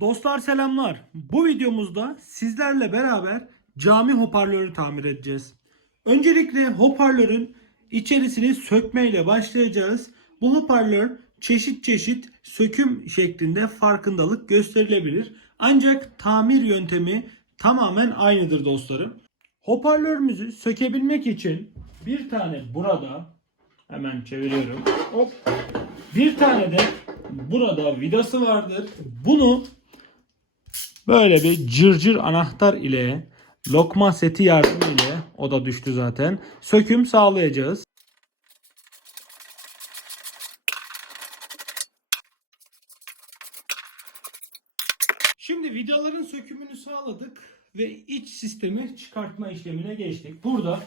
Dostlar selamlar. Bu videomuzda sizlerle beraber cami hoparlörü tamir edeceğiz. Öncelikle hoparlörün içerisini sökmeyle başlayacağız. Bu hoparlör çeşit çeşit söküm şeklinde farkındalık gösterilebilir. Ancak tamir yöntemi tamamen aynıdır dostlarım. Hoparlörümüzü sökebilmek için bir tane burada hemen çeviriyorum. Hop. Bir tane de burada vidası vardır. Bunu böyle bir cırcır anahtar ile lokma seti yardımı ile o da düştü zaten. Söküm sağlayacağız. Şimdi vidaların sökümünü sağladık ve iç sistemi çıkartma işlemine geçtik. Burada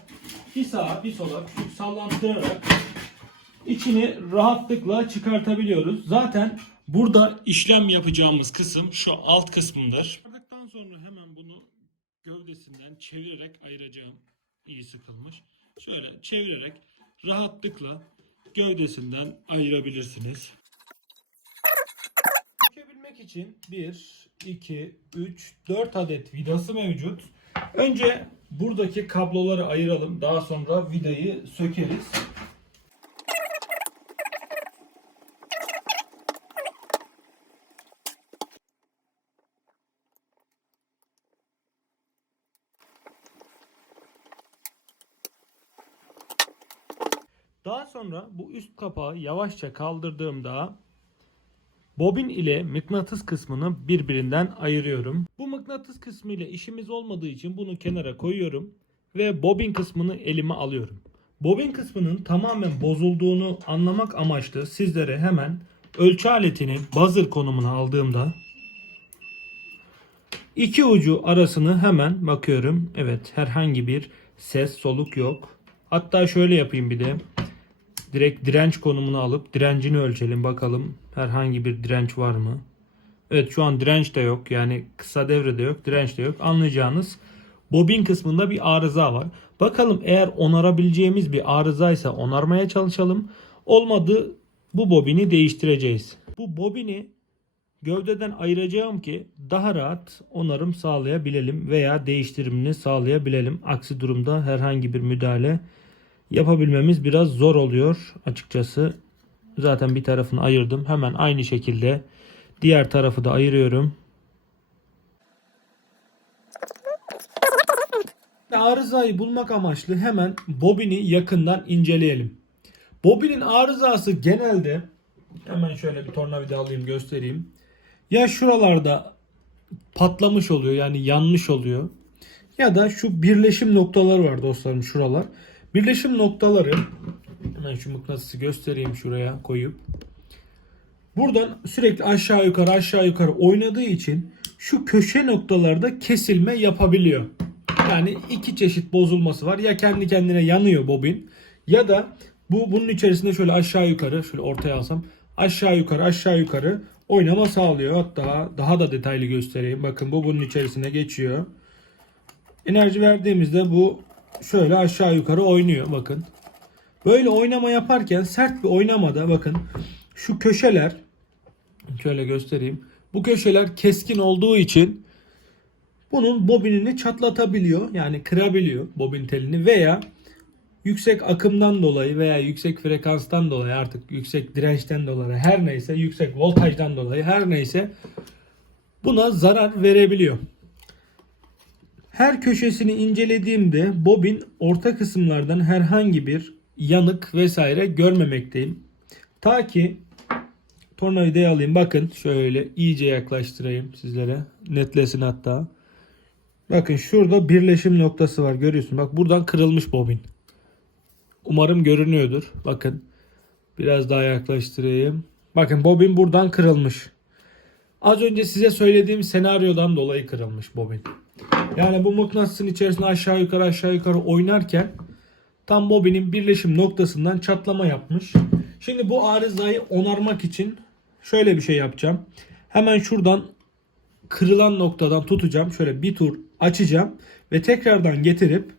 bir sağa bir sola küçük sallantırarak içini rahatlıkla çıkartabiliyoruz. Zaten burada işlem yapacağımız kısım şu alt kısmındır. Çıkardıktan sonra hemen bunu gövdesinden çevirerek ayıracağım. İyi sıkılmış. Şöyle çevirerek rahatlıkla gövdesinden ayırabilirsiniz. Çekebilmek için 1, 2, 3, 4 adet vidası mevcut. Önce buradaki kabloları ayıralım. Daha sonra vidayı sökeriz. Daha sonra bu üst kapağı yavaşça kaldırdığımda bobin ile mıknatıs kısmını birbirinden ayırıyorum. Bu mıknatıs kısmı ile işimiz olmadığı için bunu kenara koyuyorum ve bobin kısmını elime alıyorum. Bobin kısmının tamamen bozulduğunu anlamak amaçlı sizlere hemen ölçü aletini buzzer konumuna aldığımda iki ucu arasını hemen bakıyorum. Evet herhangi bir ses soluk yok. Hatta şöyle yapayım bir de direkt direnç konumunu alıp direncini ölçelim bakalım herhangi bir direnç var mı? Evet şu an direnç de yok yani kısa devrede yok direnç de yok anlayacağınız bobin kısmında bir arıza var. Bakalım eğer onarabileceğimiz bir arızaysa onarmaya çalışalım. Olmadı bu bobini değiştireceğiz. Bu bobini gövdeden ayıracağım ki daha rahat onarım sağlayabilelim veya değiştirimini sağlayabilelim. Aksi durumda herhangi bir müdahale yapabilmemiz biraz zor oluyor açıkçası. Zaten bir tarafını ayırdım. Hemen aynı şekilde diğer tarafı da ayırıyorum. Arızayı bulmak amaçlı hemen bobini yakından inceleyelim. Bobinin arızası genelde hemen şöyle bir tornavida alayım göstereyim. Ya şuralarda patlamış oluyor yani yanmış oluyor. Ya da şu birleşim noktaları var dostlarım şuralar. Birleşim noktaları hemen şu mıknatısı göstereyim şuraya koyup. Buradan sürekli aşağı yukarı aşağı yukarı oynadığı için şu köşe noktalarda kesilme yapabiliyor. Yani iki çeşit bozulması var. Ya kendi kendine yanıyor bobin ya da bu bunun içerisinde şöyle aşağı yukarı şöyle ortaya alsam aşağı yukarı aşağı yukarı oynama sağlıyor. Hatta daha da detaylı göstereyim. Bakın bu bunun içerisine geçiyor. Enerji verdiğimizde bu şöyle aşağı yukarı oynuyor bakın. Böyle oynama yaparken sert bir oynamada bakın şu köşeler şöyle göstereyim. Bu köşeler keskin olduğu için bunun bobinini çatlatabiliyor. Yani kırabiliyor bobin telini veya yüksek akımdan dolayı veya yüksek frekanstan dolayı artık yüksek dirençten dolayı her neyse yüksek voltajdan dolayı her neyse buna zarar verebiliyor. Her köşesini incelediğimde bobin orta kısımlardan herhangi bir yanık vesaire görmemekteyim. Ta ki tornavidayı alayım. Bakın şöyle iyice yaklaştırayım sizlere. Netlesin hatta. Bakın şurada birleşim noktası var. Görüyorsun. Bak buradan kırılmış bobin. Umarım görünüyordur. Bakın. Biraz daha yaklaştırayım. Bakın bobin buradan kırılmış. Az önce size söylediğim senaryodan dolayı kırılmış bobin. Yani bu mıknatısın içerisinde aşağı yukarı aşağı yukarı oynarken tam bobinin birleşim noktasından çatlama yapmış. Şimdi bu arızayı onarmak için şöyle bir şey yapacağım. Hemen şuradan kırılan noktadan tutacağım. Şöyle bir tur açacağım ve tekrardan getirip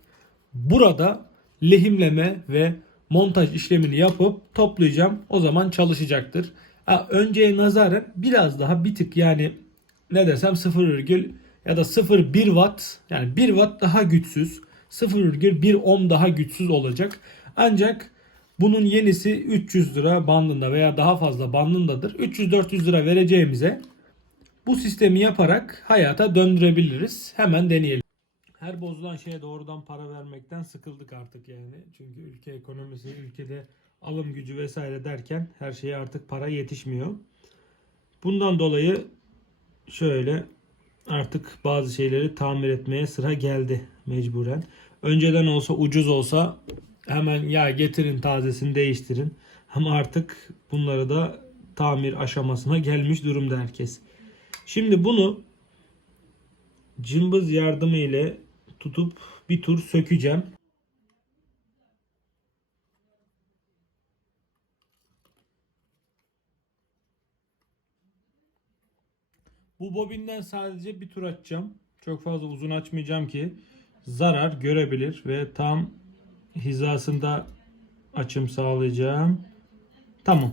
burada lehimleme ve montaj işlemini yapıp toplayacağım. O zaman çalışacaktır. Ha, önceye nazaran biraz daha bir tık yani ne desem 0 virgül ya da 0,1 watt yani 1 watt daha güçsüz 0,1 ohm daha güçsüz olacak. Ancak bunun yenisi 300 lira bandında veya daha fazla bandındadır. 300-400 lira vereceğimize bu sistemi yaparak hayata döndürebiliriz. Hemen deneyelim. Her bozulan şeye doğrudan para vermekten sıkıldık artık yani. Çünkü ülke ekonomisi, ülkede alım gücü vesaire derken her şeye artık para yetişmiyor. Bundan dolayı şöyle artık bazı şeyleri tamir etmeye sıra geldi mecburen. Önceden olsa ucuz olsa hemen ya getirin tazesini değiştirin. Ama artık bunları da tamir aşamasına gelmiş durumda herkes. Şimdi bunu cımbız yardımı ile tutup bir tur sökeceğim. Bu bobinden sadece bir tur açacağım. Çok fazla uzun açmayacağım ki zarar görebilir ve tam hizasında açım sağlayacağım. Tamam.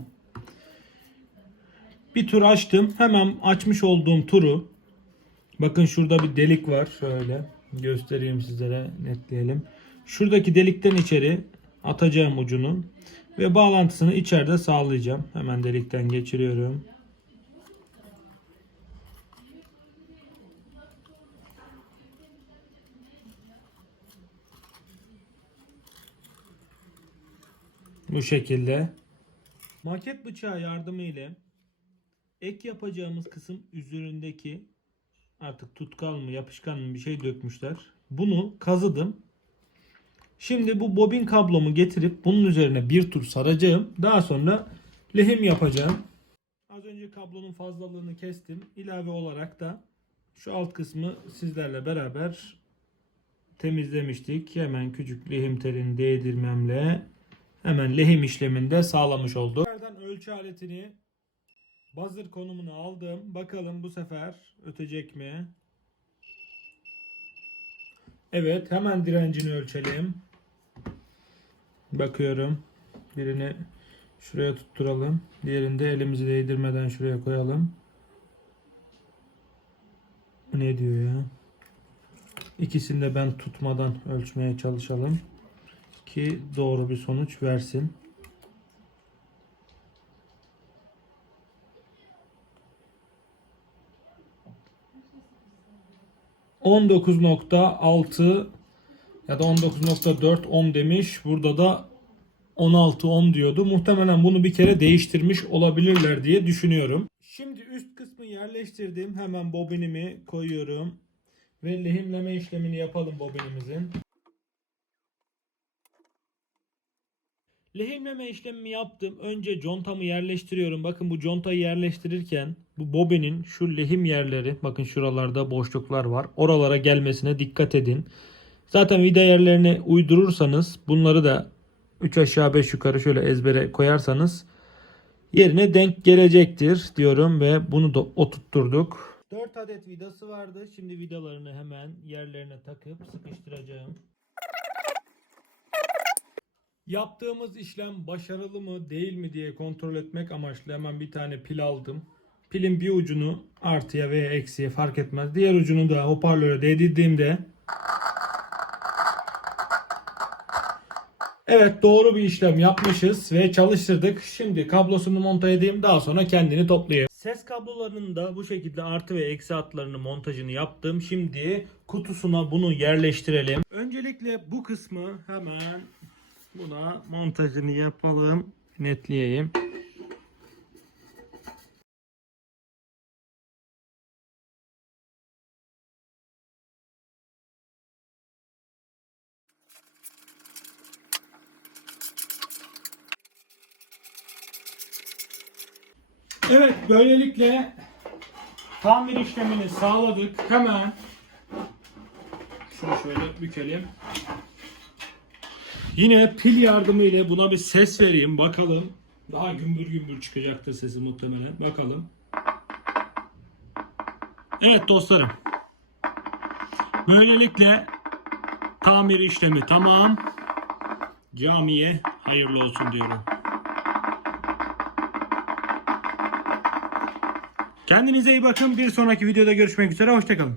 Bir tur açtım. Hemen açmış olduğum turu bakın şurada bir delik var. Şöyle göstereyim sizlere netleyelim. Şuradaki delikten içeri atacağım ucunu ve bağlantısını içeride sağlayacağım. Hemen delikten geçiriyorum. Bu şekilde. Maket bıçağı yardımı ile ek yapacağımız kısım üzerindeki artık tutkal mı yapışkan mı bir şey dökmüşler. Bunu kazıdım. Şimdi bu bobin kablomu getirip bunun üzerine bir tur saracağım. Daha sonra lehim yapacağım. Az önce kablonun fazlalığını kestim. İlave olarak da şu alt kısmı sizlerle beraber temizlemiştik. Hemen küçük lehim telini değdirmemle hemen lehim işleminde sağlamış olduk. Ölçü aletini buzzer konumuna aldım. Bakalım bu sefer ötecek mi? Evet hemen direncini ölçelim. Bakıyorum. Birini şuraya tutturalım. Diğerini de elimizi değdirmeden şuraya koyalım. Ne diyor ya? İkisini de ben tutmadan ölçmeye çalışalım ki doğru bir sonuç versin. %19.6 ya da 19.4 ohm demiş. Burada da 16 ohm diyordu. Muhtemelen bunu bir kere değiştirmiş olabilirler diye düşünüyorum. Şimdi üst kısmı yerleştirdim. Hemen bobinimi koyuyorum. Ve lehimleme işlemini yapalım bobinimizin. Lehimleme işlemimi yaptım. Önce contamı yerleştiriyorum. Bakın bu contayı yerleştirirken bu bobinin şu lehim yerleri bakın şuralarda boşluklar var. Oralara gelmesine dikkat edin. Zaten vida yerlerini uydurursanız bunları da 3 aşağı 5 yukarı şöyle ezbere koyarsanız yerine denk gelecektir diyorum ve bunu da oturtturduk. 4 adet vidası vardı. Şimdi vidalarını hemen yerlerine takıp sıkıştıracağım. Yaptığımız işlem başarılı mı değil mi diye kontrol etmek amaçlı hemen bir tane pil aldım. Pilin bir ucunu artıya veya eksiye fark etmez. Diğer ucunu da hoparlöre değdirdiğimde Evet doğru bir işlem yapmışız ve çalıştırdık. Şimdi kablosunu monte edeyim daha sonra kendini toplayayım. Ses kablolarının da bu şekilde artı ve eksi hatlarını montajını yaptım. Şimdi kutusuna bunu yerleştirelim. Öncelikle bu kısmı hemen Buna montajını yapalım. Netleyeyim. Evet böylelikle tamir işlemini sağladık. Hemen şunu şöyle bükelim. Yine pil yardımı ile buna bir ses vereyim. Bakalım. Daha gümbür gümbür çıkacaktır sesi muhtemelen. Bakalım. Evet dostlarım. Böylelikle tamir işlemi tamam. Camiye hayırlı olsun diyorum. Kendinize iyi bakın. Bir sonraki videoda görüşmek üzere. Hoşçakalın.